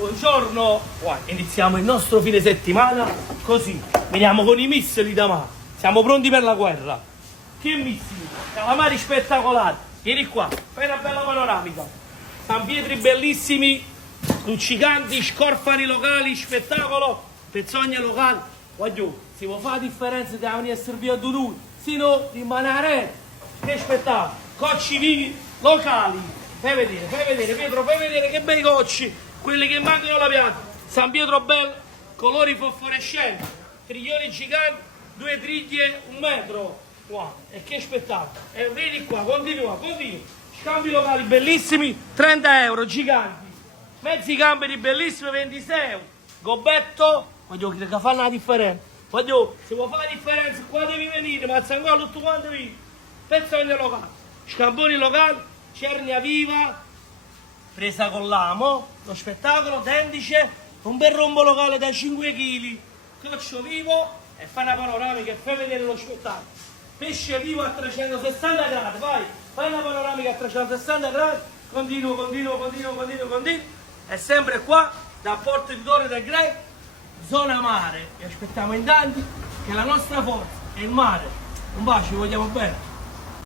Buongiorno, iniziamo il nostro fine settimana così, veniamo con i missili da mare, siamo pronti per la guerra. Che missili? Calamari spettacolari, vieni qua, fai una bella panoramica. San Pietri bellissimi, luccicanti, scorfani locali, spettacolo, pezzogne locali. Voglio, si può fare la differenza di venire a servire a noi, se no rimanere. Che spettacolo, cocci vivi locali. Fai vedere, Pietro, fai vedere che bei cocci, quelli che mancano alla pianta. San Pietro bello, colori fosforescenti, triglioni giganti, 2 triglie, 1 metro. Wow, e che spettacolo. E vedi qua, continua. Scambi locali bellissimi, 30 euro, giganti. Mezzi gamberi bellissimi, 26 euro. Gobbetto, voglio che fanno la differenza. Voglio, se vuoi fare la differenza, qua devi venire, Mazzangolo, tutto quanto vieni. Pezzone locale, scamponi locali, cernia viva, presa con l'amo, lo spettacolo, tendice, un bel rombo locale da 5 kg, coccio vivo e fai una panoramica e fai vedere lo spettacolo. Pesce vivo a 360 gradi, vai, fai una panoramica a 360 gradi, continua, e sempre qua, da Porto di Torre del Greco, zona mare, vi aspettiamo in tanti, che la nostra forza è il mare. Un bacio, vi vogliamo bene.